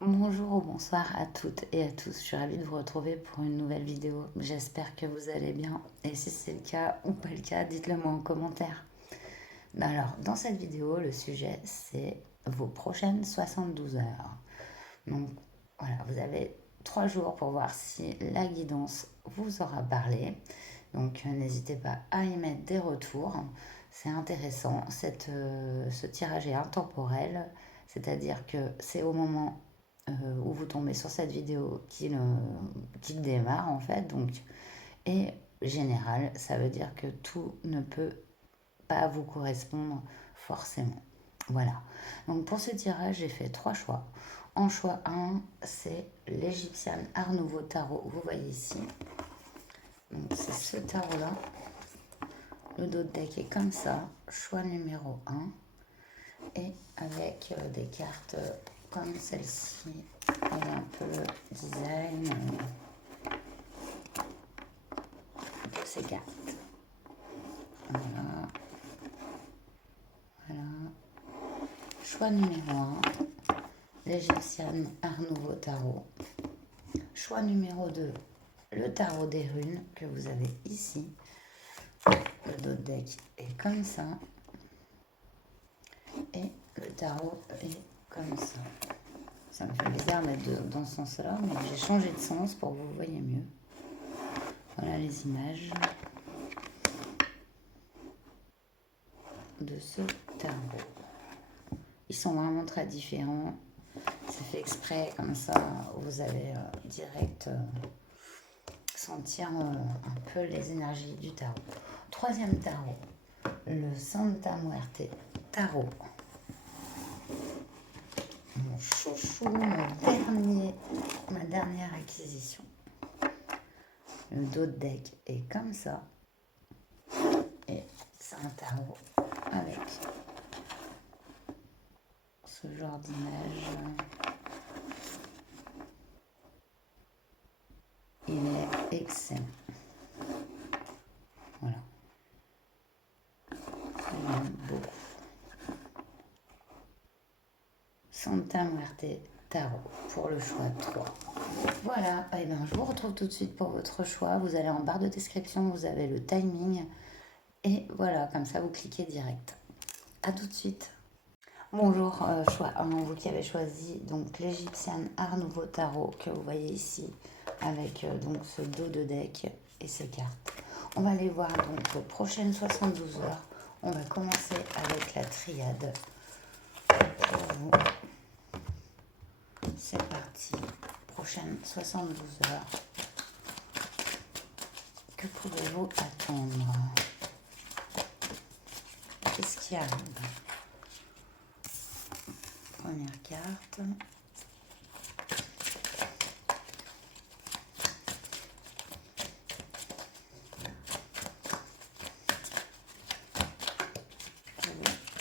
Bonjour ou bonsoir à toutes et à tous. Je suis ravie de vous retrouver pour une nouvelle vidéo. J'espère que vous allez bien. Et si c'est le cas ou pas le cas, dites-le moi en commentaire. Alors, dans cette vidéo, le sujet, c'est vos prochaines 72 heures. Donc, voilà, vous avez 3 jours pour voir si la guidance vous aura parlé. Donc, n'hésitez pas à y mettre des retours. C'est intéressant. Ce tirage est intemporel, c'est-à-dire que c'est au moment où vous tombez sur cette vidéo qu'il démarre en fait. Donc, et général, ça veut dire que tout ne peut pas vous correspondre forcément. Voilà. Donc pour ce tirage, j'ai fait 3 choix. En choix 1, c'est l'Egyptian Art Nouveau Tarot. Vous voyez ici. Donc c'est ce tarot-là. Le dos de deck est comme ça. Choix numéro 1. Et avec des cartes comme celle-ci. Et un peu le design de ces cartes. Voilà. Voilà. Choix numéro 1. L'Egyptian Art Nouveau Tarot. Choix numéro 2, le tarot des runes que vous avez ici. Le dos de deck est comme ça. Et le tarot est comme ça. Ça me fait bizarre d'être dans ce sens-là, mais j'ai changé de sens pour que vous voyez mieux. Voilà les images de ce tarot. Ils sont vraiment très différents. C'est fait exprès, comme ça, vous allez direct sentir un peu les énergies du tarot. Troisième tarot, le Santa Muerte Tarot. Mon chouchou, ma dernière acquisition. Le dos de deck est comme ça. Et c'est un tarot avec ce genre d'image. Il est excellent. Voilà. J'aime beaucoup. Santa Muerte Tarot pour le choix 3. Voilà, et bien, je vous retrouve tout de suite pour votre choix. Vous allez en barre de description, vous avez le timing. Et voilà, comme ça, vous cliquez direct. A tout de suite. Bonjour, choix 1, vous qui avez choisi donc l'Egyptian Art Nouveau Tarot que vous voyez ici avec donc ce dos de deck et ces cartes. On va aller voir donc aux prochaines 72 heures. On va commencer avec la triade. Pour vous, c'est parti. Prochaines 72 heures. Que pouvez-vous attendre? Qu'est-ce qui arrive? Première carte.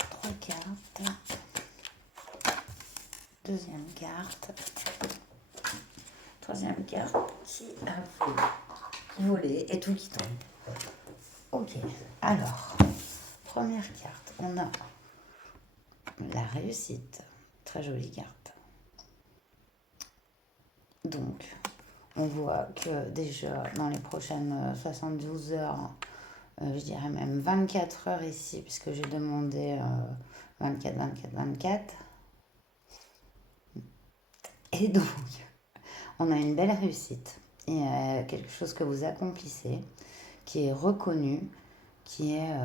Trois cartes. Deuxième carte. Troisième carte qui a volé et tout qui tombe. Ok, alors, première carte, on a la réussite. Très jolie carte. Donc, on voit que déjà dans les prochaines 72 heures, je dirais même 24 heures ici, puisque j'ai demandé 24, 24, 24. Et donc, on a une belle réussite et quelque chose que vous accomplissez, qui est reconnu, qui est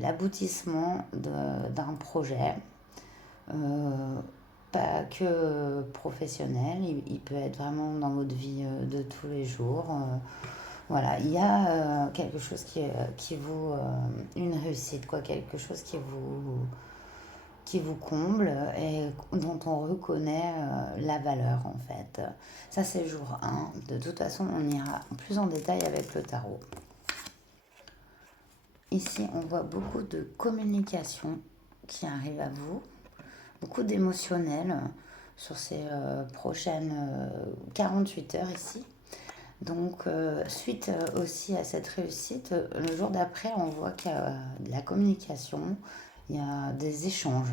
l'aboutissement d'un projet, pas que professionnel, il peut être vraiment dans votre vie de tous les jours. Voilà, il y a quelque chose qui vous... une réussite, quoi, quelque chose qui vous comble et dont on reconnaît la valeur en fait. Ça c'est jour 1. De toute façon, on ira plus en détail avec le tarot. Ici, on voit beaucoup de communication qui arrive à vous, beaucoup d'émotionnel sur ces prochaines 48 heures ici. Donc, suite aussi à cette réussite, le jour d'après, on voit qu'il y a de la communication, il y a des échanges.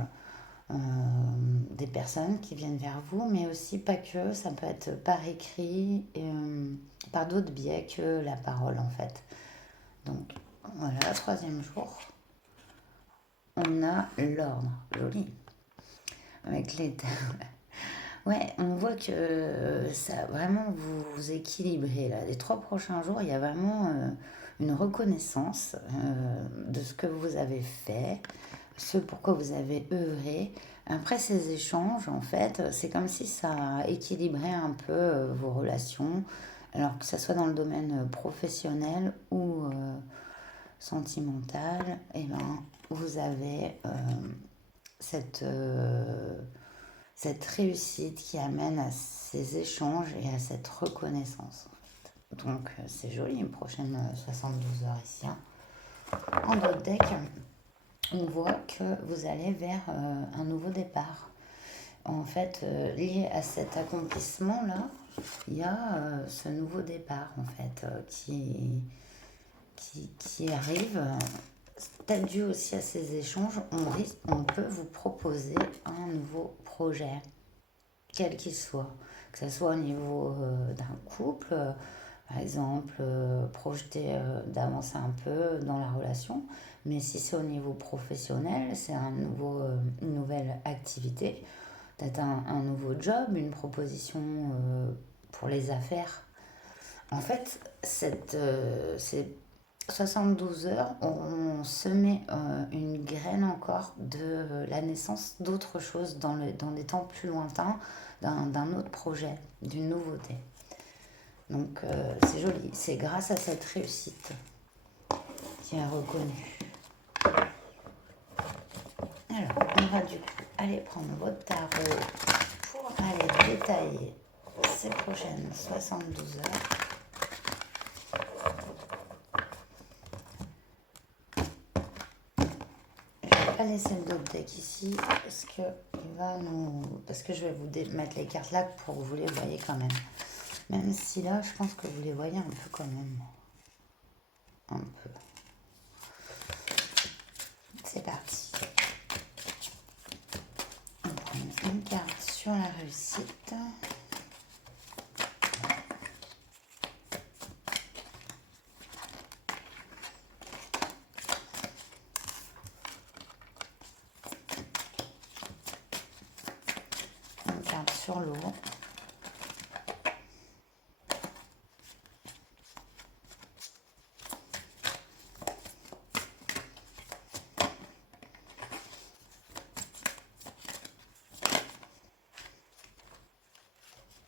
des personnes qui viennent vers vous, mais aussi pas que, ça peut être par écrit, par d'autres biais que la parole en fait. Donc voilà, troisième jour, on a l'ordre, joli, avec les... Ouais, on voit que ça vraiment vous vous équilibrez là. Les 3 prochains jours, il y a vraiment une reconnaissance de ce que vous avez fait, ce pourquoi vous avez œuvré. Après ces échanges, en fait, c'est comme si ça équilibrait un peu vos relations, alors que ce soit dans le domaine professionnel ou sentimental, et ben vous avez cette, cette réussite qui amène à ces échanges et à cette reconnaissance. Donc c'est joli, une prochaine 72 heures ici. Hein. En d'autres deck, on voit que vous allez vers un nouveau départ. En fait, lié à cet accomplissement-là, il y a ce nouveau départ en fait qui arrive. Peut-être dû aussi à ces échanges, on peut vous proposer un nouveau projet, quel qu'il soit. Que ce soit au niveau d'un couple, par exemple, projeter d'avancer un peu dans la relation. Mais si c'est au niveau professionnel, c'est une nouvelle activité, peut-être un nouveau job, une proposition pour les affaires. En fait, ces 72 heures ont semé une graine encore de la naissance d'autres choses dans des temps plus lointains, d'un autre projet, d'une nouveauté. Donc c'est joli, c'est grâce à cette réussite qui est reconnue. Alors, on va du coup aller prendre votre tarot pour aller détailler ces prochaines 72 heures. Pas laisser le dos deck ici parce que je vais vous mettre les cartes là pour que vous les voyez quand même. Même si là, je pense que vous les voyez un peu quand même. Un peu. C'est parti. On prend une carte sur la réussite. Une carte sur l'eau.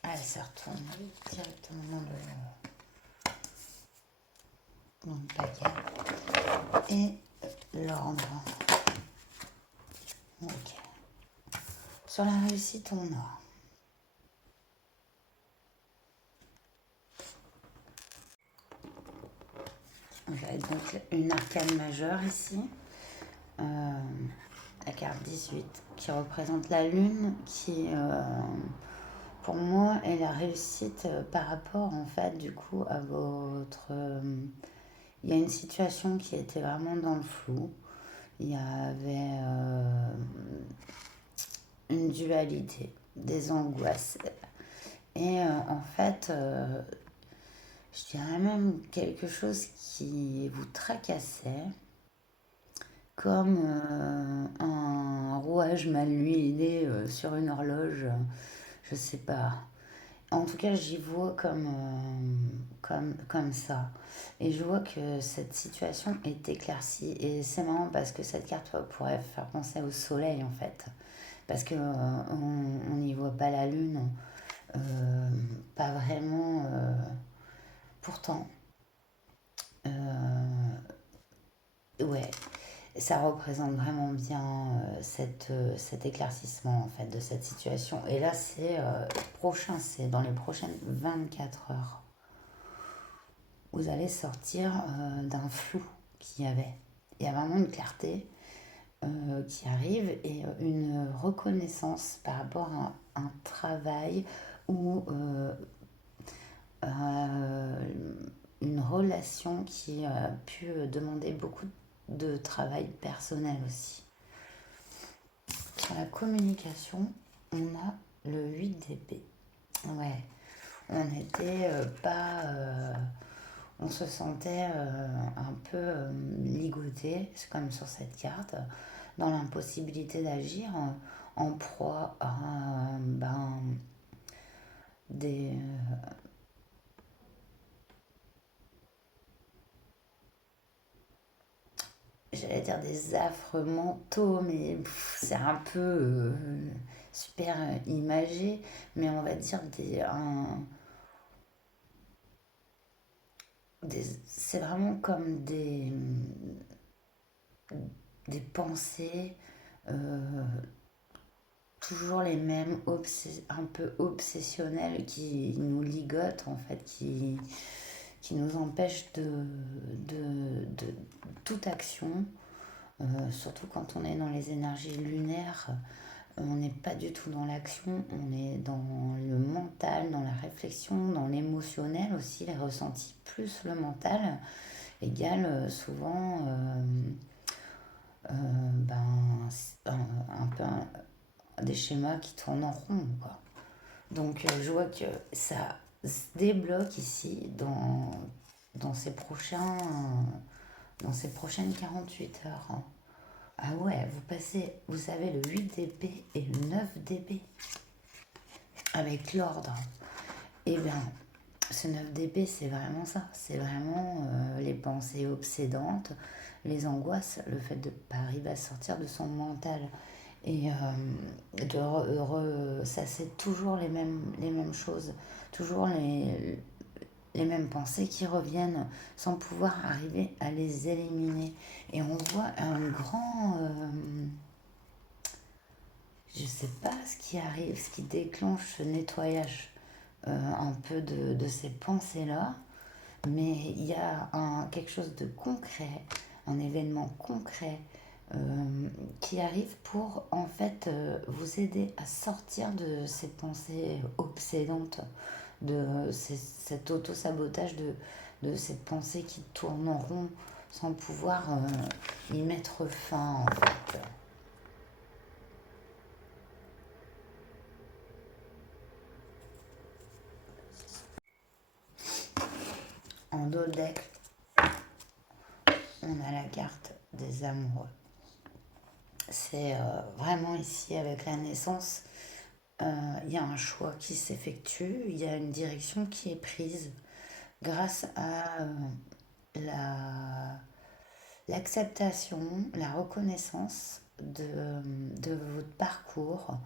Allez, ça retourne directement dans le paquet. Et l'ordre. Ok. Sur la réussite, on a donc une arcane majeure ici. La carte 18 qui représente la lune qui pour moi est la réussite par rapport en fait du coup à votre il y a une situation qui était vraiment dans le flou, il y avait une dualité, des angoisses et en fait je dirais même quelque chose qui vous tracassait comme un rouage mal huilé sur une horloge, je sais pas. En tout cas, j'y vois comme ça. Et je vois que cette situation est éclaircie. Et c'est marrant parce que cette carte pourrait faire penser au soleil en fait. Parce qu'on on n'y voit pas la lune, pas vraiment. Pourtant, ouais, ça représente vraiment bien cet éclaircissement en fait de cette situation. Et là, c'est dans les prochaines 24 heures. Vous allez sortir d'un flou qu'il y avait. Il y a vraiment une clarté qui arrive et une reconnaissance par rapport à un travail ou une relation qui a pu demander beaucoup de travail personnel aussi. sur la communication, on a le 8 d'épée. Ouais, on était pas... on se sentait un peu ligoté, c'est comme sur cette carte, dans l'impossibilité d'agir en proie à des... j'allais dire des affres mentaux, mais c'est un peu super imagé, mais on va dire c'est vraiment comme des pensées, euh, toujours les mêmes, un peu obsessionnelles, qui nous ligotent en fait, qui nous empêchent de toute action. Surtout quand on est dans les énergies lunaires, on n'est pas du tout dans l'action, on est dans le mental, dans la réflexion, dans l'émotionnel aussi, les ressentis plus le mental, égale souvent un peu des schémas qui tournent en rond, quoi. Donc je vois que ça se débloque ici dans ces dans ces prochaines 48 heures, hein. Ah ouais, vous savez, le 8 d'épée et le 9 d'épée avec l'ordre. Et bien, ce 9 d'épée, c'est vraiment ça. C'est vraiment les pensées obsédantes, les angoisses, le fait de ne pas arriver à sortir de son mental. Et ça, c'est toujours les mêmes choses, toujours les mêmes pensées qui reviennent sans pouvoir arriver à les éliminer. Et on voit un grand... je sais pas ce qui arrive, ce qui déclenche ce nettoyage un peu de ces pensées-là, mais il y a quelque chose de concret, un événement concret qui arrive pour en fait vous aider à sortir de ces pensées obsédantes, cet auto-sabotage, de cette pensée qui tourne en rond sans pouvoir y mettre fin en fait. En dos de deck, on a la carte des amoureux. C'est vraiment ici avec la naissance, il y a un choix qui s'effectue, il y a une direction qui est prise grâce à l'acceptation, la reconnaissance de votre parcours,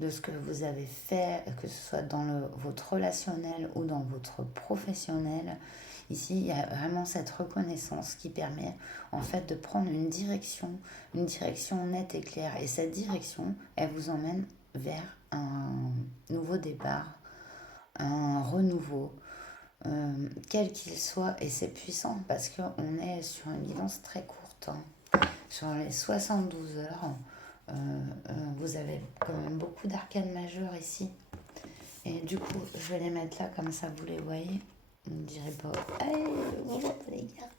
de ce que vous avez fait, que ce soit dans votre relationnel ou dans votre professionnel. Ici, il y a vraiment cette reconnaissance qui permet en fait de prendre une direction nette et claire. Et cette direction, elle vous emmène vers un nouveau départ, un renouveau, quel qu'il soit. Et c'est puissant parce qu'on est sur une guidance très courte, hein. Sur les 72 heures, vous avez quand même beaucoup d'arcanes majeures ici. Et du coup, je vais les mettre là, comme ça vous les voyez. On ne dirait pas, allez, on voit pas les cartes.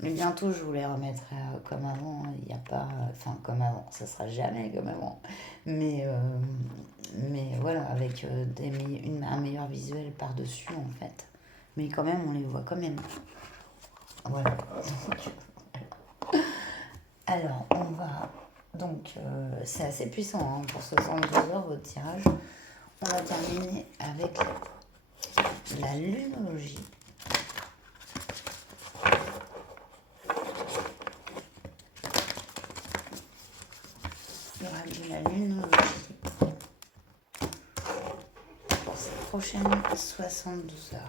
Mais bientôt, je vous les remettrai comme avant. Il n'y a pas. Enfin, comme avant, ça sera jamais comme avant. Mais, voilà, avec un meilleur visuel par-dessus, en fait. Mais quand même, on les voit quand même. Voilà. Alors, on va. Donc, c'est assez puissant hein, pour 72 heures, votre tirage. On va terminer avec la lunologie. Il y aura de la lunologie pour ces prochaines 72 heures.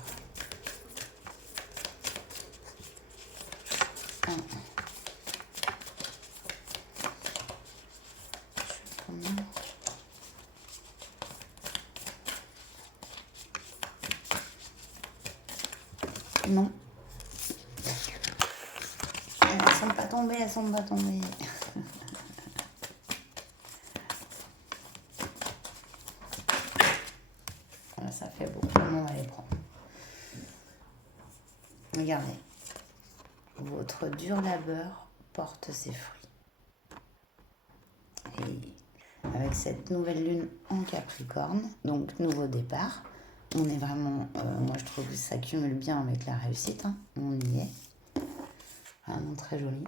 Non. Elles sont pas tombées, elles sont pas tombées. Voilà, ça fait beaucoup. On va les prendre. Regardez. Votre dur labeur porte ses fruits. Et avec cette nouvelle lune en Capricorne, donc nouveau départ, on est vraiment, moi je trouve que ça cumule bien avec la réussite, hein, on y est. Vraiment très joli.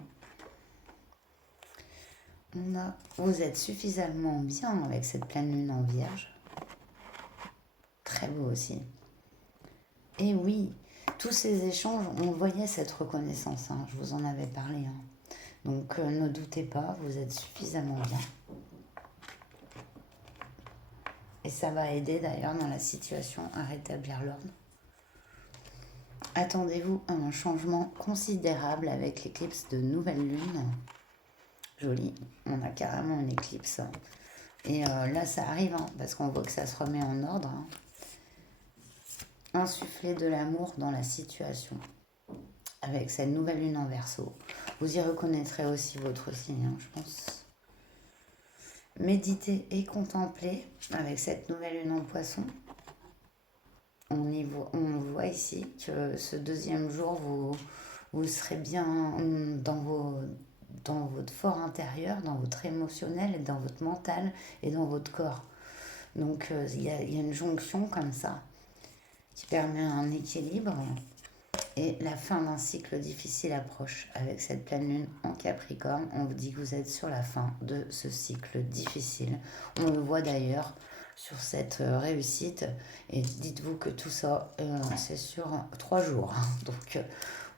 Vous êtes suffisamment bien avec cette pleine lune en Vierge. Très beau aussi. Et oui, tous ces échanges, on voyait cette reconnaissance, hein, je vous en avais parlé. Hein. Donc ne doutez pas, vous êtes suffisamment bien. Et ça va aider d'ailleurs dans la situation à rétablir l'ordre. Attendez-vous à un changement considérable avec l'éclipse de nouvelle lune. Joli, on a carrément une éclipse. Et là, ça arrive, hein, parce qu'on voit que ça se remet en ordre. Hein. Insuffler de l'amour dans la situation. Avec cette nouvelle lune en Verseau. Vous y reconnaîtrez aussi votre signe, hein, je pense. Méditez et contemplez avec cette nouvelle lune en Poisson. On voit ici que ce deuxième jour, vous serez bien dans votre fort intérieur, dans votre émotionnel, et dans votre mental et dans votre corps. Donc il y a une jonction comme ça qui permet un équilibre. Et la fin d'un cycle difficile approche. Avec cette pleine lune en Capricorne, on vous dit que vous êtes sur la fin de ce cycle difficile. On le voit d'ailleurs sur cette réussite. Et dites-vous que tout ça, c'est sur 3 jours. Donc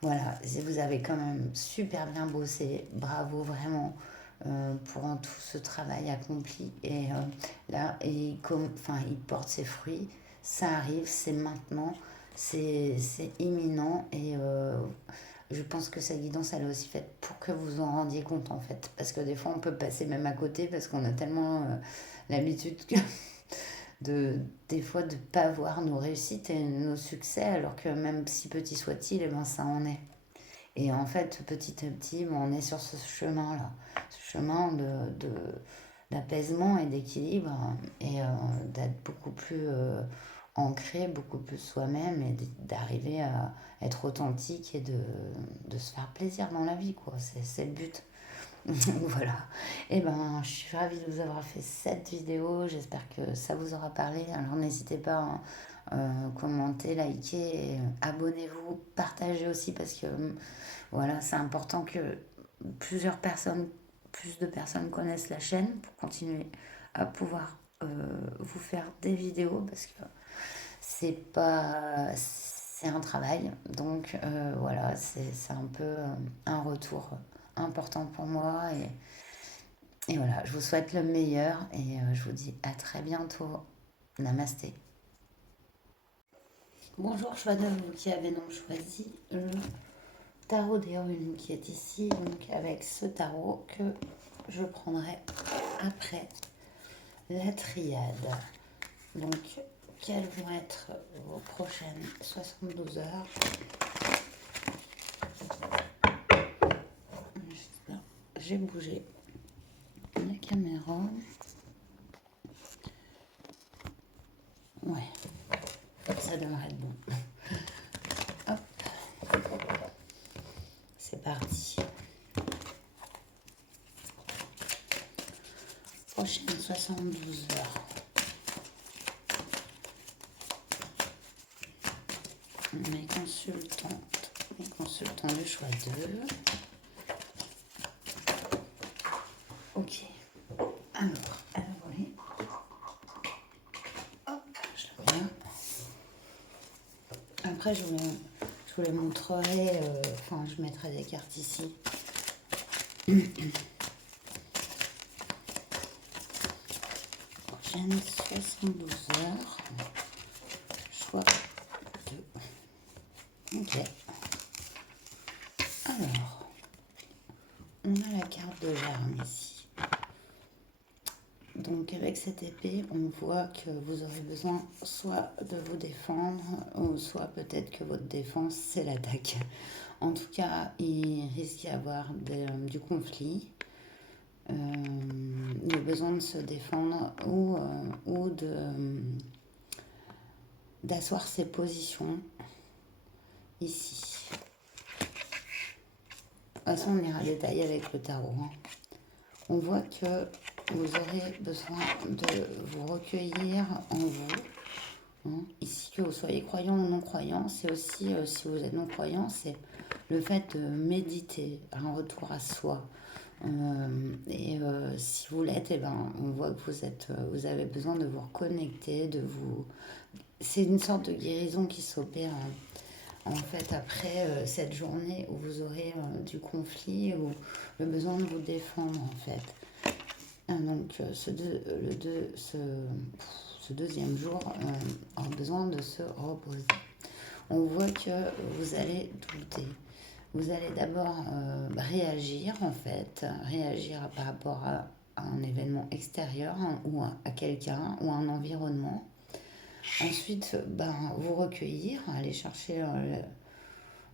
voilà, vous avez quand même super bien bossé. Bravo vraiment pour tout ce travail accompli. Et là, il porte ses fruits. Ça arrive, c'est maintenant. C'est imminent et je pense que sa guidance, elle est aussi faite pour que vous en rendiez compte en fait. Parce que des fois, on peut passer même à côté parce qu'on a tellement l'habitude des fois de ne pas voir nos réussites et nos succès, alors que même si petit soit-il, eh ben, ça en est. Et en fait, petit à petit, ben, on est sur ce chemin-là, ce chemin d'apaisement et d'équilibre et d'être beaucoup plus ancré, beaucoup plus soi-même et d'arriver à être authentique et de se faire plaisir dans la vie, quoi. C'est le but. Voilà. Et ben, je suis ravie de vous avoir fait cette vidéo. J'espère que ça vous aura parlé. Alors n'hésitez pas à commenter, liker, abonnez-vous, partagez aussi parce que voilà, c'est important que plusieurs personnes, plus de personnes connaissent la chaîne pour continuer à pouvoir vous faire des vidéos parce que c'est un travail. Donc voilà, c'est un peu un retour important pour moi et voilà, je vous souhaite le meilleur et je vous dis à très bientôt. Namasté. Bonjour, choix d'homme qui avait donc choisi le tarot des runes qui est ici, donc avec ce tarot que je prendrai après la triade. Donc, quelles vont être vos prochaines 72 heures? J'ai bougé la caméra. Ouais, ça devrait être bon. Hop, c'est parti. Prochaine 72 heures. Mes consultants du choix 2. Ok. Alors, oui. Hop, je la mets là. Après, je vous les montrerai. Je mettrai des cartes ici. Prochaine 72 heures. Choix 2. Ok. Alors, on a la carte de l'arme ici. Donc avec cette épée, on voit que vous aurez besoin soit de vous défendre, ou soit peut-être que votre défense, c'est l'attaque. En tout cas, il risque d'y avoir du conflit, le besoin de se défendre ou d'asseoir ses positions ici. De toute façon, on ira détailler avec le tarot. Hein. On voit que vous aurez besoin de vous recueillir en vous. Hein. Ici, que vous soyez croyant ou non-croyant, c'est aussi, si vous êtes non-croyant, c'est le fait de méditer, un retour à soi. Si vous l'êtes, eh ben, on voit que vous avez besoin de vous reconnecter, de vous... C'est une sorte de guérison qui s'opère en fait après cette journée où vous aurez du conflit ou le besoin de vous défendre en fait. Donc ce deuxième jour a besoin de se reposer. On voit que vous allez douter. Vous allez d'abord réagir en fait, réagir par rapport à un événement extérieur ou à quelqu'un ou à un environnement. Ensuite, vous recueillir, aller chercher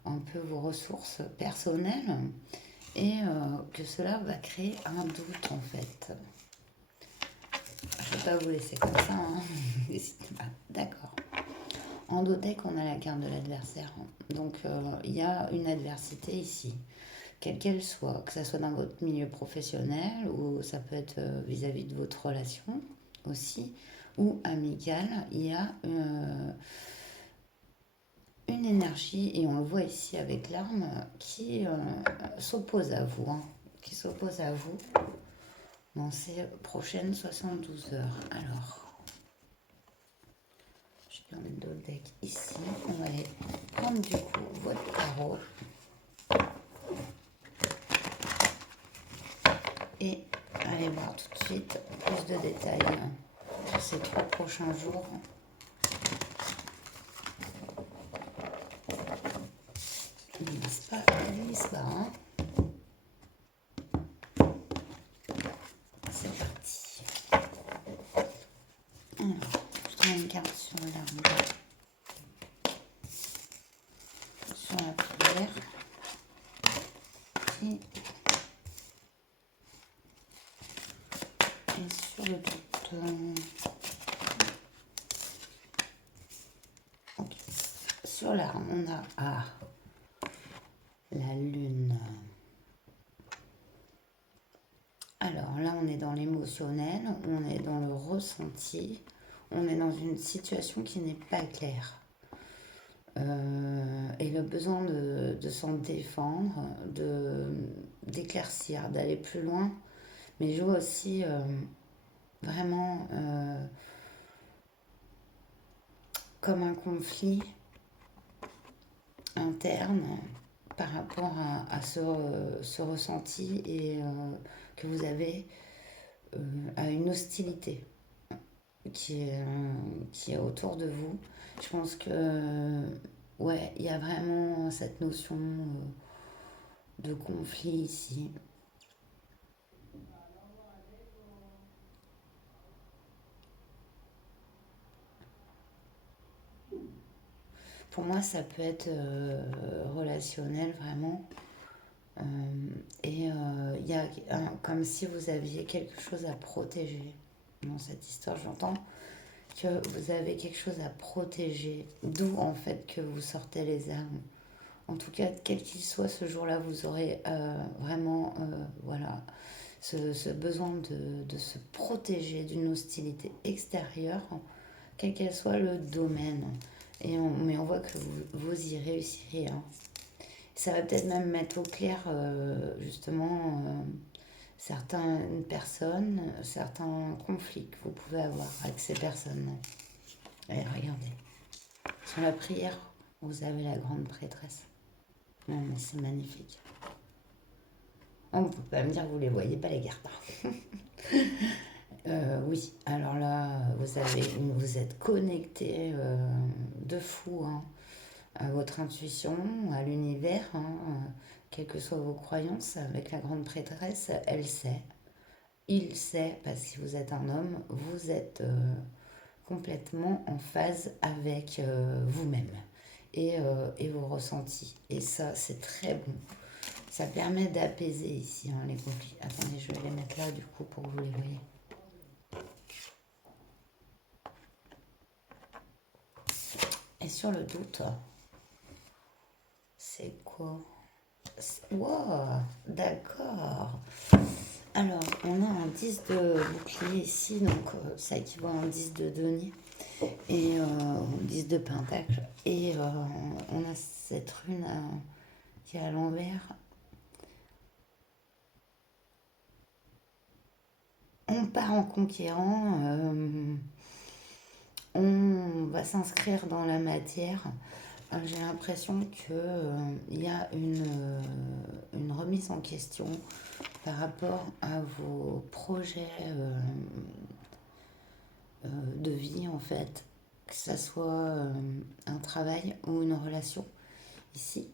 un peu vos ressources personnelles et que cela va créer un doute en fait. Je ne vais pas vous laisser comme ça, hein. N'hésitez pas. D'accord. En dos deck, on a la carte de l'adversaire. Donc, il y a une adversité ici, quelle qu'elle soit, que ce soit dans votre milieu professionnel ou ça peut être vis-à-vis de votre relation aussi, ou amicale. Il y a une énergie, et on le voit ici avec l'arme, qui s'oppose à vous, hein, qui s'oppose à vous dans ces prochaines 72 heures. Alors, je vais mettre d'autres decks ici. On va aller prendre du coup votre tarot et aller voir tout de suite plus de détails sur ces 3 prochains jours. Je ne lise pas, hein. C'est parti. Alors, je prends une carte sur l'arme, sur la prière et sur le doute. Okay. Sur l'arme, on a la lune. Alors là, on est dans l'émotionnel, on est dans le ressenti, on est dans une situation qui n'est pas claire. Et le besoin de s'en défendre, d'éclaircir, d'aller plus loin. Mais je vois aussi vraiment comme un conflit interne par rapport à ce ressenti et que vous avez à une hostilité qui est autour de vous. Je pense que ouais, il y a vraiment cette notion de conflit ici. Pour moi, ça peut être relationnel vraiment. Et il y a comme si vous aviez quelque chose à protéger dans cette histoire. J'entends que vous avez quelque chose à protéger, d'où en fait que vous sortez les armes. En tout cas, quel qu'il soit ce jour-là, vous aurez vraiment voilà, ce besoin de se protéger d'une hostilité extérieure, quel qu'elle soit le domaine. Mais on voit que vous y réussirez. Hein. Ça va peut-être même mettre au clair justement certaines personnes, certains conflits que vous pouvez avoir avec ces personnes. Allez, regardez. Sur la prière, vous avez la grande prêtresse. Non, mais c'est magnifique. On ne peut pas me dire que vous ne les voyez pas, les gardes. Oui, alors là, vous êtes connecté de fou hein, à votre intuition, à l'univers, hein, quelles que soient vos croyances. Avec la grande prêtresse, elle sait. Il sait, parce que vous êtes un homme, vous êtes complètement en phase avec vous-même et vos ressentis. Et ça, c'est très bon. Ça permet d'apaiser ici hein, les conflits. Attendez, je vais les mettre là du coup pour que vous les voyez. Et sur le doute, c'est quoi? Wow, d'accord. Alors, on a un 10 de bouclier ici, donc ça équivaut à un 10 de denier et 10 de pentacle. Et on a cette rune qui est à l'envers. On part en conquérant, on va s'inscrire dans la matière. J'ai l'impression qu'il y a une remise en question par rapport à vos projets de vie en fait, que ça soit un travail ou une relation ici.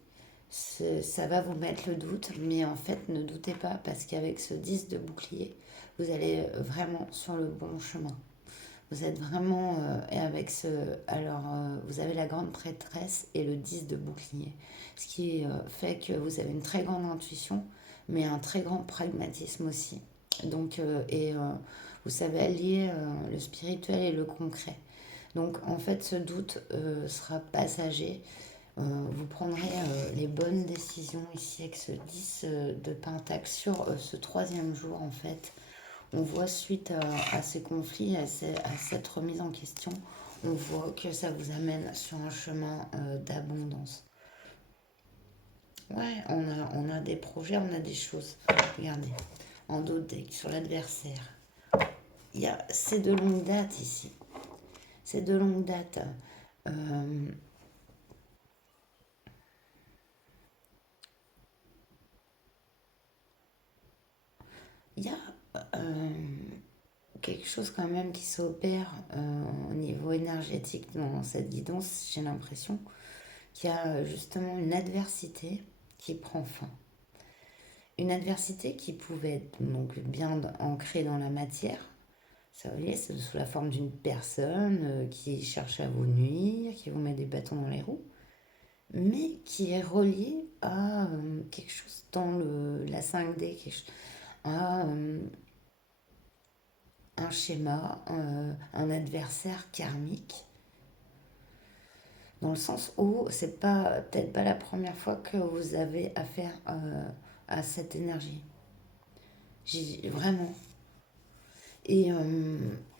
Ça va vous mettre le doute, mais en fait ne doutez pas parce qu'avec ce 10 de bouclier, vous allez vraiment sur le bon chemin. Vous êtes vraiment, et avec ce, alors vous avez la grande prêtresse et le 10 de bouclier, ce qui fait que vous avez une très grande intuition, mais un très grand pragmatisme aussi. Donc, vous savez allier le spirituel et le concret. Donc, en fait, ce doute sera passager. Vous prendrez les bonnes décisions ici avec ce 10 de pentacle sur ce troisième jour, en fait. On voit suite à ces conflits, à cette remise en question, on voit que ça vous amène sur un chemin d'abondance. Ouais, on a des projets, on a des choses. Regardez, en dos de deck, sur l'adversaire. C'est de longue date ici. C'est de longue date. Euh, Il y a quelque chose quand même qui s'opère au niveau énergétique dans cette guidance, j'ai l'impression qu'il y a justement une adversité qui prend fin. Une adversité qui pouvait être donc bien ancrée dans la matière, ça vous voyez, c'est sous la forme d'une personne qui cherche à vous nuire, qui vous met des bâtons dans les roues, mais qui est reliée à quelque chose dans la 5D, à un schéma, un adversaire karmique, dans le sens où c'est pas peut-être pas la première fois que vous avez affaire à cette énergie. Vraiment. Et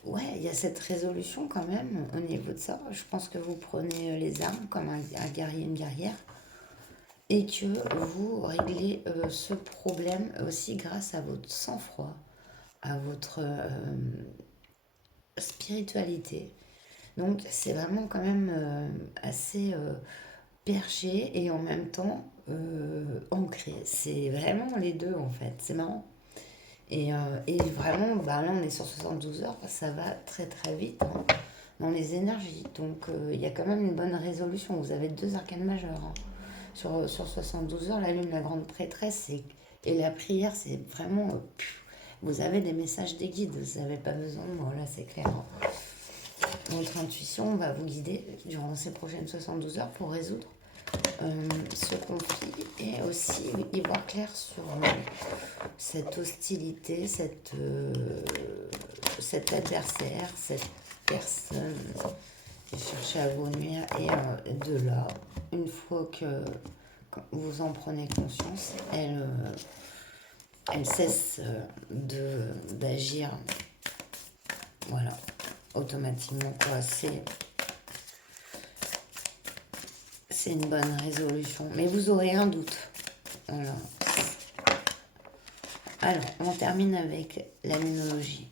ouais, il y a cette résolution quand même au niveau de ça. Je pense que vous prenez les armes comme un guerrier, une guerrière, et que vous réglez ce problème aussi grâce à votre sang-froid, à votre spiritualité. Donc c'est vraiment quand même assez perché et en même temps ancré. C'est vraiment les deux en fait. C'est marrant. Et vraiment, bah là on est sur 72 heures, ça va très très vite hein, dans les énergies. Donc il y a quand même une bonne résolution. Vous avez deux arcanes majeures. Hein. Sur 72 heures, la lune, la grande prêtresse et la prière, c'est vraiment... vous avez des messages des guides, vous n'avez pas besoin de moi, là c'est clair. Hein. Votre intuition va vous guider durant ces prochaines 72 heures pour résoudre ce conflit et aussi y voir clair sur cette hostilité, cet adversaire, cette personne qui cherchait à vous nuire. Et de là, une fois que vous en prenez conscience, elle cesse d'agir, voilà, automatiquement quoi. C'est une bonne résolution, mais vous aurez un doute. Voilà. Alors, on termine avec la lunologie.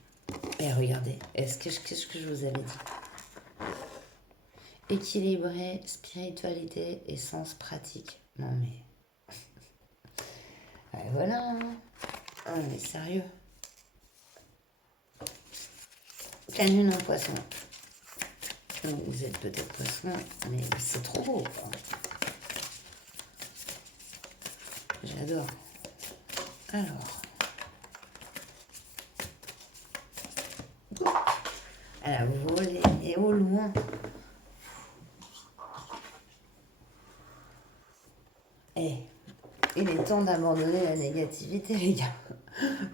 Et regardez, qu'est-ce que je vous avais dit? Équilibrer spiritualité et sens pratique. Non mais... ouais, voilà. Hein. On est sérieux. Pleine lune en poisson. Donc, vous êtes peut-être poisson, mais c'est trop beau. Quoi. J'adore. Alors. Elle a volé et au loin. Eh, il est temps d'abandonner la négativité, les gars.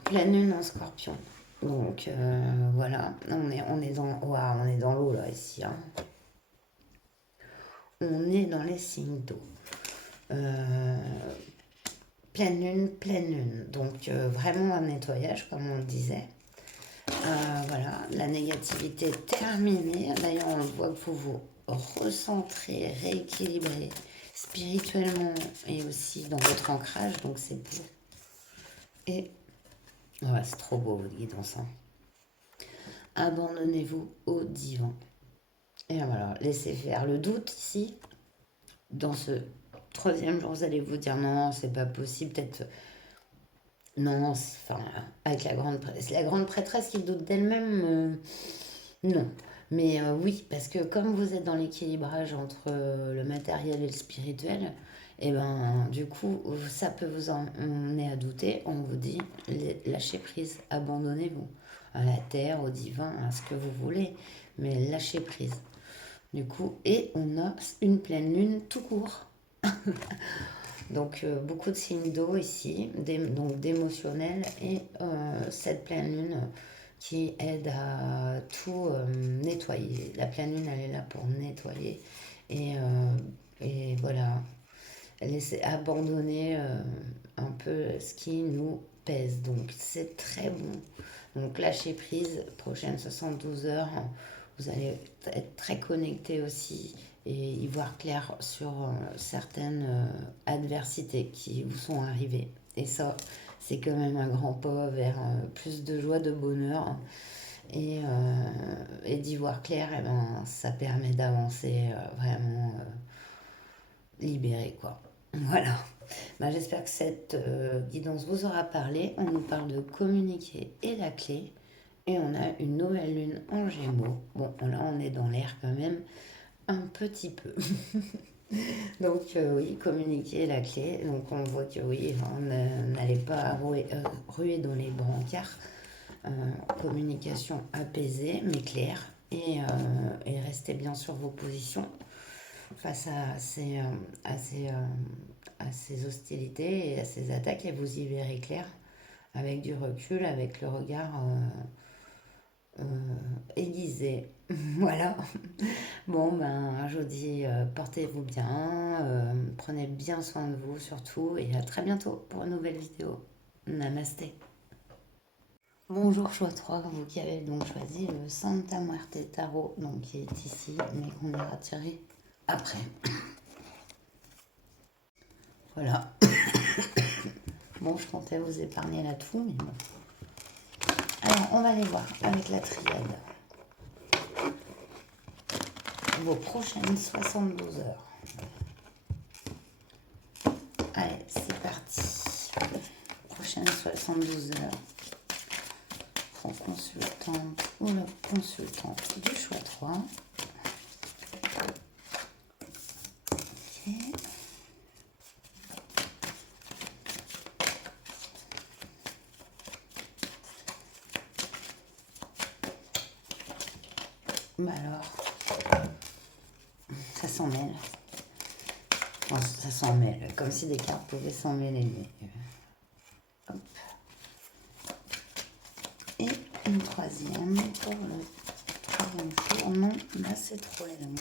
Pleine lune en scorpion. Donc voilà, on est dans, wow, on est dans l'eau là ici. Hein. On est dans les signes d'eau. pleine lune. Donc vraiment un nettoyage, comme on le disait. Voilà, la négativité est terminée. D'ailleurs, on voit que vous vous recentrez, rééquilibrez spirituellement et aussi dans votre ancrage. Donc c'est beau. Et ouais, c'est trop beau votre guidance. Hein. Abandonnez-vous au divin. Et voilà, laissez faire le doute ici. Dans ce troisième jour, vous allez vous dire non, c'est pas possible, peut-être. Non, enfin, avec la grande prêtresse qui doute d'elle-même, non. Mais oui, parce que comme vous êtes dans l'équilibrage entre le matériel et le spirituel, et ben du coup, ça peut vous emmener à douter. On vous dit, lâchez prise, abandonnez-vous à la terre, au divin, à ce que vous voulez, mais lâchez prise. Du coup, et on a une pleine lune tout court. Donc beaucoup de signes d'eau ici, donc d'émotionnel et cette pleine lune qui aide à tout nettoyer. La pleine lune, elle est là pour nettoyer et, voilà, laisser abandonner un peu ce qui nous pèse. Donc c'est très bon. Donc lâcher prise, prochaine 72 heures, vous allez être très connecté aussi et y voir clair sur certaines adversités qui vous sont arrivées. Et ça, c'est quand même un grand pas vers plus de joie, de bonheur. Et d'y voir clair, eh ben, ça permet d'avancer vraiment libéré, quoi. Voilà. Ben, j'espère que cette guidance vous aura parlé. On nous parle de communiquer et la clé. Et on a une nouvelle lune en Gémeaux. Bon, là, on est dans l'air quand même un petit peu. Donc, oui, communiquer est la clé. Donc, on voit que oui, on n'allait pas ruer dans les brancards. Communication apaisée, mais claire. Et restez bien sur vos positions face à ces hostilités et à ces attaques. Et vous y verrez clair avec du recul, avec le regard aiguisé. Voilà. Bon, ben, je vous dis, portez-vous bien, prenez bien soin de vous surtout, et à très bientôt pour une nouvelle vidéo. Namasté. Bonjour choix 3, vous qui avez donc choisi le Santa Muerte Tarot, donc qui est ici, mais qu'on ira tirer après. Voilà. Bon, je comptais vous épargner la toux, mais bon. Alors, on va aller voir avec la triade vos prochaines 72 heures. Allez, c'est parti. Prochaines 72 heures. Pour consultante ou la consultante du choix 3. Ok. Bah alors, ça s'en mêle. Enfin, ça s'en mêle, comme si des cartes pouvaient s'en mêler. Hop. Et une troisième pour le troisième jour. Non, là c'est trop long.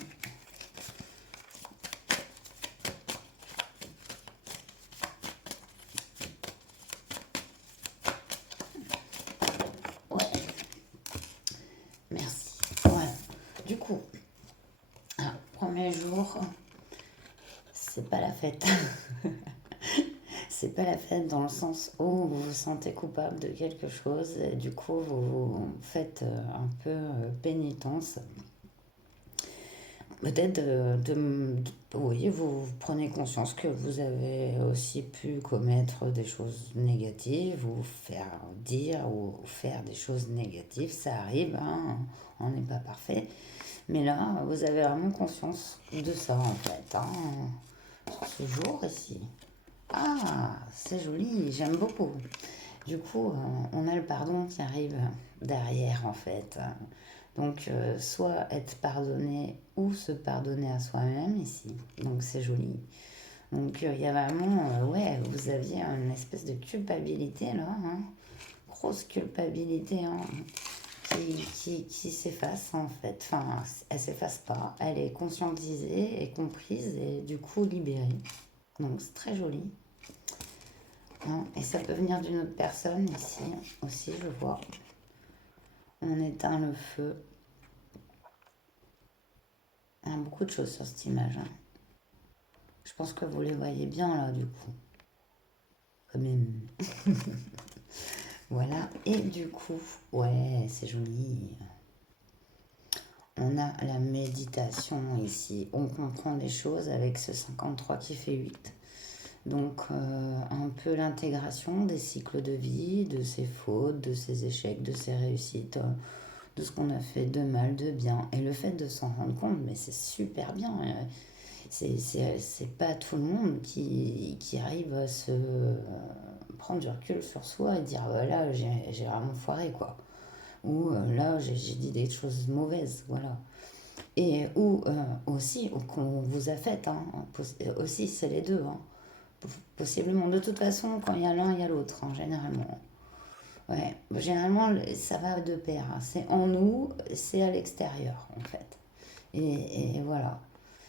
Ouais, merci. Voilà. Du coup, premier jour, c'est pas la fête. C'est pas la fête dans le sens où vous vous sentez coupable de quelque chose et du coup vous faites un peu pénitence. Peut-être oui, vous prenez conscience que vous avez aussi pu commettre des choses négatives ou faire dire ou faire des choses négatives. Ça arrive, hein, on n'est pas parfait. Mais là, vous avez vraiment conscience de ça en fait, hein, sur ce jour ici. Ah, c'est joli, j'aime beaucoup. Du coup, on a le pardon qui arrive derrière en fait. Donc, soit être pardonné ou se pardonner à soi-même ici. Donc, c'est joli. Donc, il y a vraiment, ouais, vous aviez une espèce de culpabilité là, hein. Grosse culpabilité, hein, qui s'efface en fait. Enfin, elle s'efface pas, elle est conscientisée et comprise et du coup libérée. Donc, c'est très joli. hein. Et ça peut venir d'une autre personne ici aussi, je vois. On éteint le feu. Il y a beaucoup de choses sur cette image, hein. Je pense que vous les voyez bien là du coup. Quand même. Voilà. Et du coup, ouais, c'est joli. On a la méditation ici. On comprend les choses avec ce 53 qui fait 8. Donc, un peu l'intégration des cycles de vie, de ses fautes, de ses échecs, de ses réussites, de ce qu'on a fait de mal, de bien. Et le fait de s'en rendre compte, mais c'est super bien. C'est pas tout le monde qui arrive à se prendre du recul sur soi et dire voilà, j'ai vraiment foiré, quoi. Ou là, j'ai dit des choses mauvaises, voilà. Et ou aussi, ou qu'on vous a fait, hein, aussi, c'est les deux, hein. Possiblement. De toute façon, quand il y a l'un, il y a l'autre, hein, généralement. Ouais, généralement, ça va de pair, hein. C'est en nous, c'est à l'extérieur, en fait. Et voilà.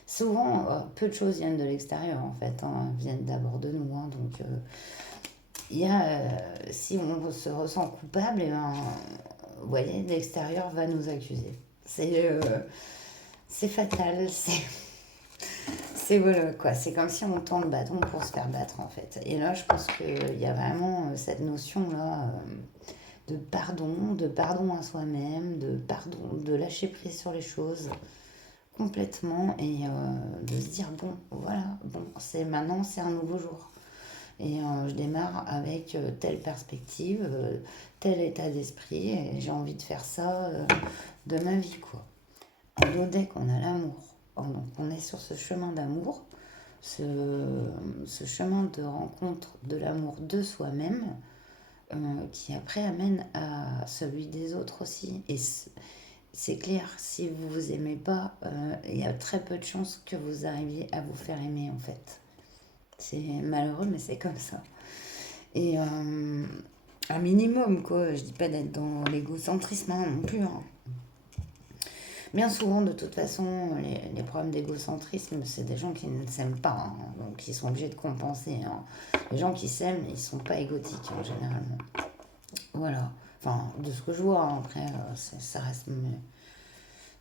Souvent, peu de choses viennent de l'extérieur, en fait, hein, viennent d'abord de nous, hein. Donc, il y a, si on se ressent coupable, et ben, vous voyez, l'extérieur va nous accuser. C'est fatal, c'est voilà quoi, c'est comme si on tend le bâton pour se faire battre en fait. Et là, je pense qu'il y a vraiment cette notion-là de pardon à soi-même, de pardon, de lâcher prise sur les choses complètement et de se dire bon, voilà, bon, c'est maintenant, c'est un nouveau jour. Et je démarre avec telle perspective, tel état d'esprit, et j'ai envie de faire ça de ma vie, quoi. En dos deck, on a l'amour. Donc on est sur ce chemin d'amour, ce, ce chemin de rencontre de l'amour de soi-même, qui après amène à celui des autres aussi. Et c'est clair, si vous vous aimez pas, il y a très peu de chances que vous arriviez à vous faire aimer en fait. C'est malheureux, mais c'est comme ça. Et un minimum, quoi. Je dis pas d'être dans l'égocentrisme, hein, non plus, hein. Bien souvent, de toute façon, les problèmes d'égocentrisme, c'est des gens qui ne s'aiment pas, hein, donc ils sont obligés de compenser, hein. Les gens qui s'aiment, ils sont pas égotiques, hein, généralement. Voilà. Enfin, de ce que je vois, hein, après, ça reste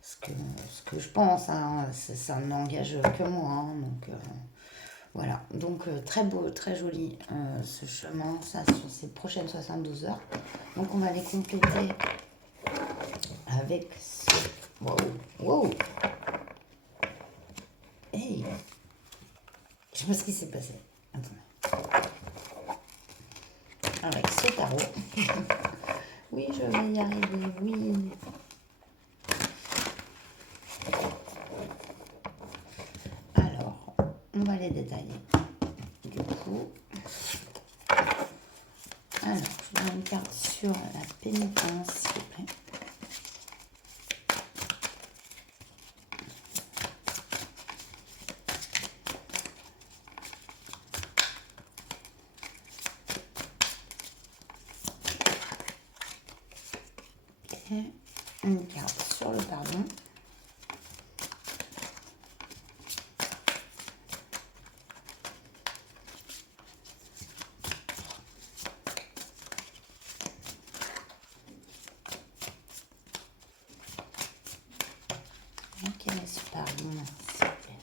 ce que, ce que je pense, hein, ça n'engage que moi, hein, donc voilà. Donc très beau, très joli ce chemin, ça sur ces prochaines 72 heures. Donc on va les compléter avec ce... Wow, wow. Hey, je sais pas ce qui s'est passé. Attendez. Avec ce tarot. Oui, je vais y arriver, oui. Alors, on va les détailler. Du coup, alors, je vais une carte sur la pénitence, s'il vous plaît. Et une carte sur le pardon. Ok, c'est pardon, s'il vous plaît.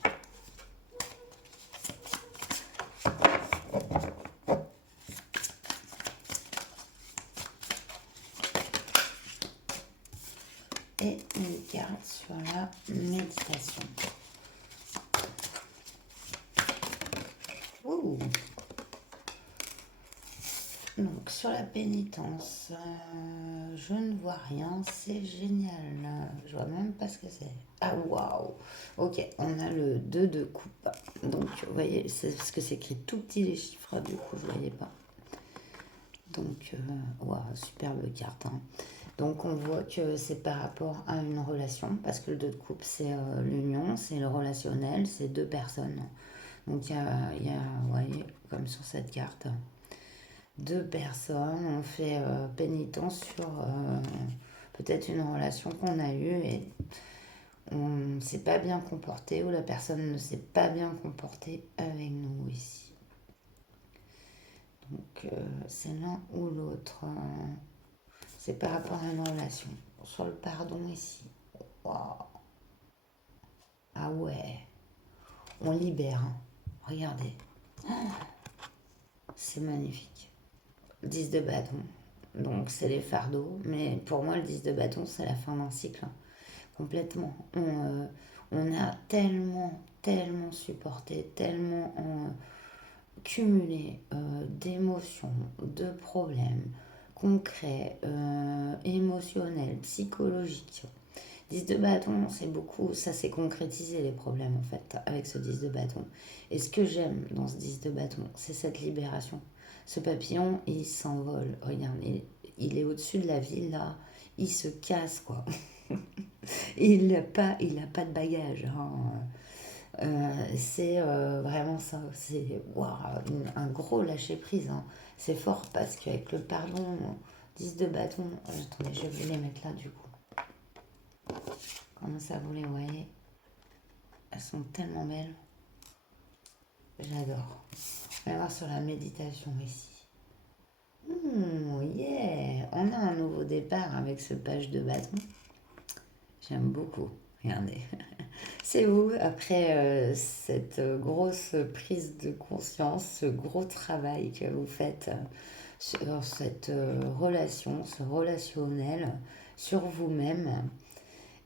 Et une carte sur la méditation. Ouh. Donc sur la pénitence, je ne vois rien, c'est génial. Je vois même pas ce que c'est. Ah waouh. Ok, on a le 2 de coupe. Donc vous voyez, c'est parce que c'est écrit tout petit les chiffres, du coup je ne voyais pas. Donc waouh, superbe carte, hein. Donc on voit que c'est par rapport à une relation, parce que le 2 de coupe c'est l'union, c'est le relationnel, c'est deux personnes. Donc vous voyez, comme sur cette carte, deux personnes ont fait pénitence sur peut-être une relation qu'on a eue et on ne s'est pas bien comporté ou la personne ne s'est pas bien comportée avec nous ici. Donc, c'est l'un ou l'autre. C'est par rapport à une relation. Sur le pardon ici. Waouh. Ah ouais. On libère. Hein. Regardez. C'est magnifique. 10 de bâton. Donc, c'est les fardeaux. Mais pour moi, le 10 de bâton, c'est la fin d'un cycle. Hein. Complètement. On a tellement supporté, tellement cumulé d'émotions, de problèmes concrets, émotionnels, psychologiques. 10 de bâton, c'est beaucoup, ça s'est concrétisé les problèmes en fait avec ce 10 de bâton. Et ce que j'aime dans ce 10 de bâton, c'est cette libération. Ce papillon, il s'envole. Regarde, il est au-dessus de la ville là, il se casse quoi. Il a pas de bagage. Hein. C'est vraiment ça. C'est waouh, un gros lâcher prise. Hein. C'est fort parce qu'avec le pardon, 10 de bâton. Attendez, je vais les mettre là du coup. Comment ça vous les voyez? Elles sont tellement belles. J'adore. On va voir sur la méditation ici. Yeah! On a un nouveau départ avec ce page de bâton. J'aime beaucoup. Regardez. C'est vous, après cette grosse prise de conscience, ce gros travail que vous faites sur cette relation, ce relationnel, sur vous-même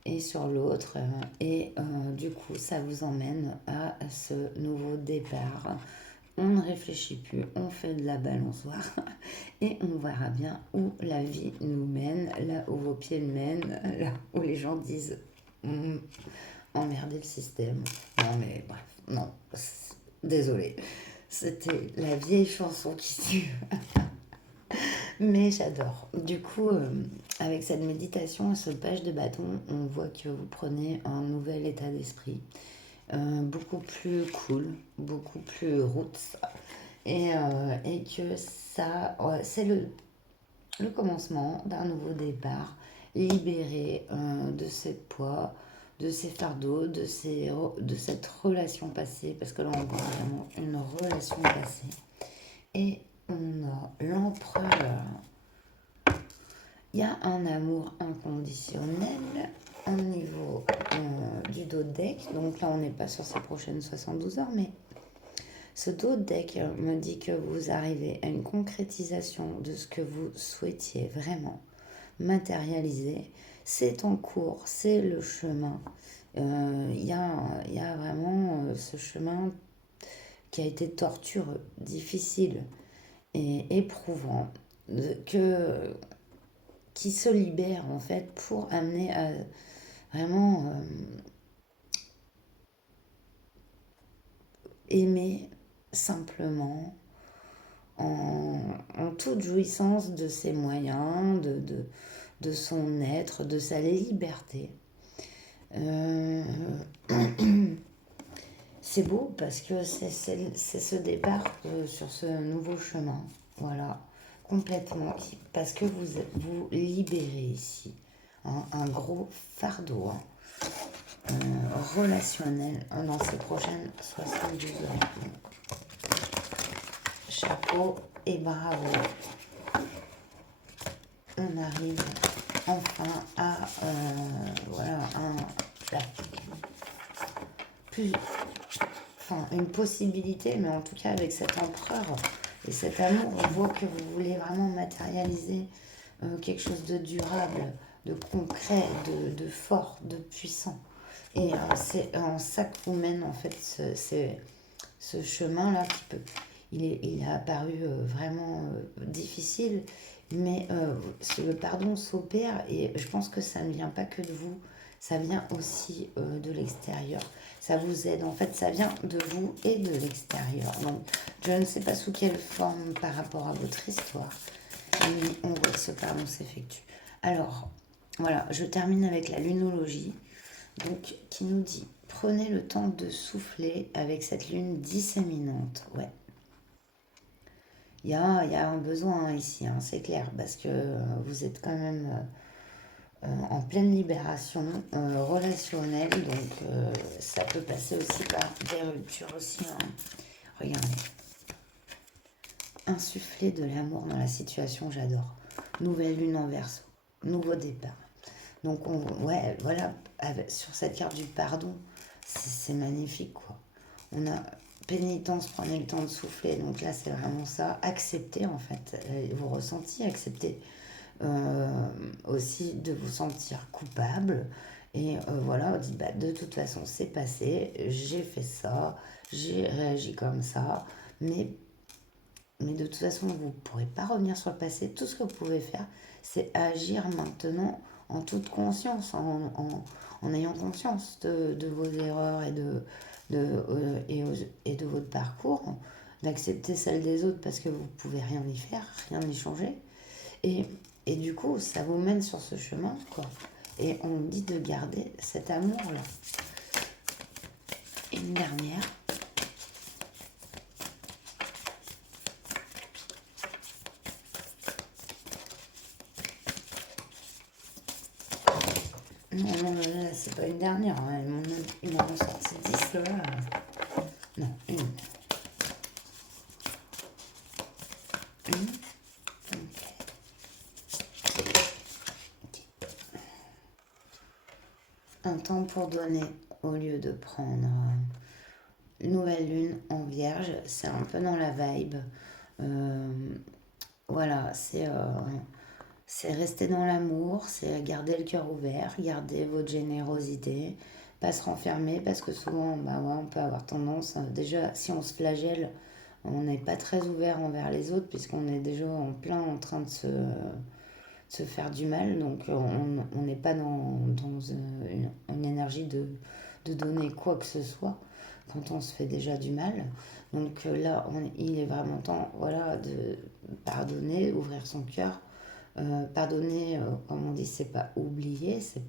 et sur l'autre. Et du coup, ça vous emmène à ce nouveau départ. On ne réfléchit plus, on fait de la balançoire et on verra bien où la vie nous mène, là où vos pieds mènent, là où les gens disent emmerder le système. Non mais bref, non, désolé. C'était la vieille chanson qui tue. Mais j'adore. Du coup, avec cette méditation et ce page de bâton, on voit que vous prenez un nouvel état d'esprit. Beaucoup plus cool, beaucoup plus roots. Et que ça, ouais, c'est le commencement d'un nouveau départ, libéré de ces poids, de ces fardeaux, de cette relation passée, parce que là on voit vraiment une relation passée. Et on a l'empereur. Il y a un amour inconditionnel au niveau du dos de deck. Donc là on n'est pas sur ces prochaines 72 heures, mais ce dos de deck me dit que vous arrivez à une concrétisation de ce que vous souhaitiez vraiment matérialiser. C'est en cours, c'est le chemin. Il y a vraiment ce chemin qui a été tortureux, difficile et éprouvant, qui se libère en fait pour amener à vraiment aimer simplement en toute jouissance de ses moyens, de son être, de sa liberté. C'est beau parce que c'est ce départ sur ce nouveau chemin. Voilà, complètement. Parce que vous libérez ici un gros fardeau relationnel dans ces prochaines 72 heures. Chapeau et bravo. On arrive enfin à voilà, une possibilité, mais en tout cas avec cet empereur et cet amour, on voit que vous voulez vraiment matérialiser quelque chose de durable, de concret, de fort, de puissant. Et c'est en ça que vous mène en fait ce chemin-là qui peut... Il a apparu vraiment difficile, mais le pardon s'opère et je pense que ça ne vient pas que de vous, ça vient aussi de l'extérieur. Ça vous aide, en fait, ça vient de vous et de l'extérieur. Donc, je ne sais pas sous quelle forme par rapport à votre histoire, mais on voit que ce pardon s'effectue. Alors, voilà, je termine avec la lunologie, donc qui nous dit, prenez le temps de souffler avec cette lune disséminante. Ouais. Il y a un besoin ici, hein, c'est clair, parce que vous êtes quand même en pleine libération relationnelle, donc ça peut passer aussi par des ruptures aussi. Hein. Regardez. insuffler de l'amour dans la situation, j'adore. Nouvelle lune en Verseau, nouveau départ. Donc, ouais, voilà, sur cette carte du pardon, c'est magnifique, quoi. On a pénitence, prenez le temps de souffler. Donc là, c'est vraiment ça. Accepter, en fait, vos ressentis, accepter aussi de vous sentir coupable. Et voilà, on dit, bah, de toute façon, c'est passé, j'ai fait ça, j'ai réagi comme ça, mais de toute façon, vous ne pourrez pas revenir sur le passé. Tout ce que vous pouvez faire, c'est agir maintenant en toute conscience, en ayant conscience de vos erreurs et de votre parcours, d'accepter celle des autres parce que vous ne pouvez rien y faire, rien y changer. Et, et du coup, ça vous mène sur ce chemin, quoi. Et on dit de garder cet amour-là. Une dernière. Non, non, là, c'est pas une dernière. Hein. Ils m'en ont sorti 10 là. Non, une. Une. Un temps pour donner au lieu de prendre. Nouvelle lune en vierge, c'est un peu dans la vibe. Euh, voilà, c'est rester dans l'amour, c'est garder le cœur ouvert, garder votre générosité, pas se renfermer parce que souvent bah ouais, on peut avoir tendance, déjà si on se flagelle, on n'est pas très ouvert envers les autres puisqu'on est déjà en plein en train de se faire du mal, donc on n'est pas dans une énergie de donner quoi que ce soit quand on se fait déjà du mal. Donc là, il est vraiment temps voilà, de pardonner, ouvrir son cœur. Pardonner, comme on dit, c'est pas oublier, c'est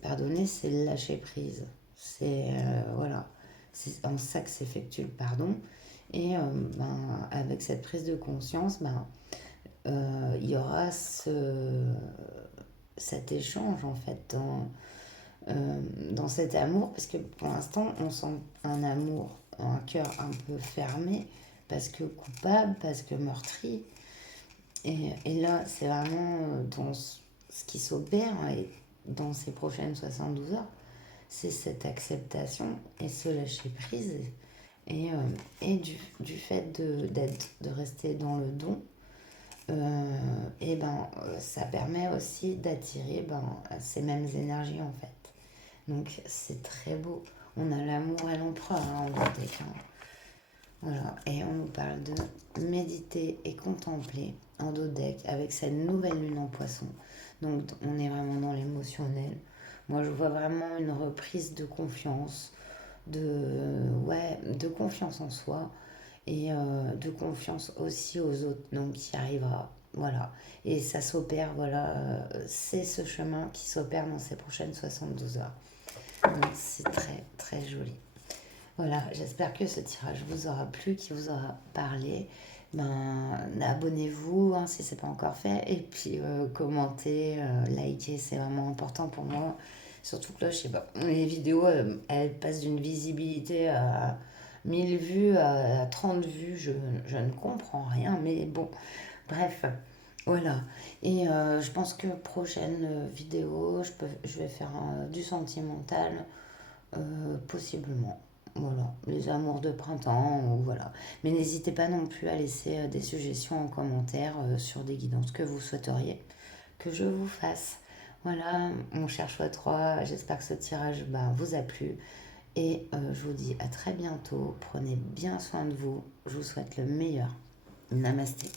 pardonner, c'est lâcher prise. C'est voilà, c'est en ça que s'effectue le pardon. Et ben, avec cette prise de conscience, ben, il y aura cet échange en fait dans cet amour, parce que pour l'instant on sent un amour, un cœur un peu fermé, parce que coupable, parce que meurtri. Et là, c'est vraiment dans ce qui s'opère et dans ces prochaines 72 heures, c'est cette acceptation et ce lâcher prise et, du fait de rester dans le don, et ben, ça permet aussi d'attirer ben, ces mêmes énergies en fait. Donc c'est très beau. On a l'amour et l'empereur hein, en Vardec, hein. Voilà, et on nous parle de méditer et contempler en dodeck avec cette nouvelle lune en poisson. Donc on est vraiment dans l'émotionnel. Moi je vois vraiment une reprise de confiance, ouais, de confiance en soi et de confiance aussi aux autres. Donc qui arrivera, voilà. Et ça s'opère, voilà, c'est ce chemin qui s'opère dans ces prochaines 72 heures. Donc c'est très très joli. Voilà, j'espère que ce tirage vous aura plu, qu'il vous aura parlé. Ben, abonnez-vous hein, si ce n'est pas encore fait. Et puis commentez, likez, c'est vraiment important pour moi. Surtout que là, je sais pas, les vidéos, elles passent d'une visibilité à 1000 vues, à 30 vues. Je ne comprends rien, mais bon, bref. Voilà. Et je pense que prochaine vidéo, je vais faire du sentimental, possiblement. Voilà, les amours de printemps, voilà. Mais n'hésitez pas non plus à laisser des suggestions en commentaire sur des guidances que vous souhaiteriez que je vous fasse. Voilà, mon cher choix 3, j'espère que ce tirage bah, vous a plu. Et je vous dis à très bientôt. Prenez bien soin de vous. Je vous souhaite le meilleur. Namasté.